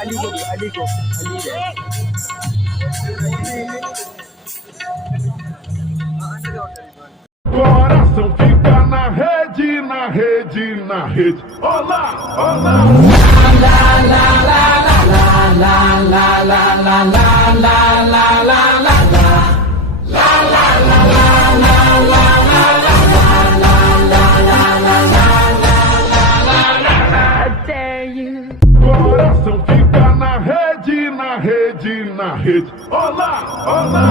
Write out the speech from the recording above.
aligo. Coração fica na rede, na rede, na rede. Olá, olá. Coração fica na rede, na rede, na rede. Olá, olá.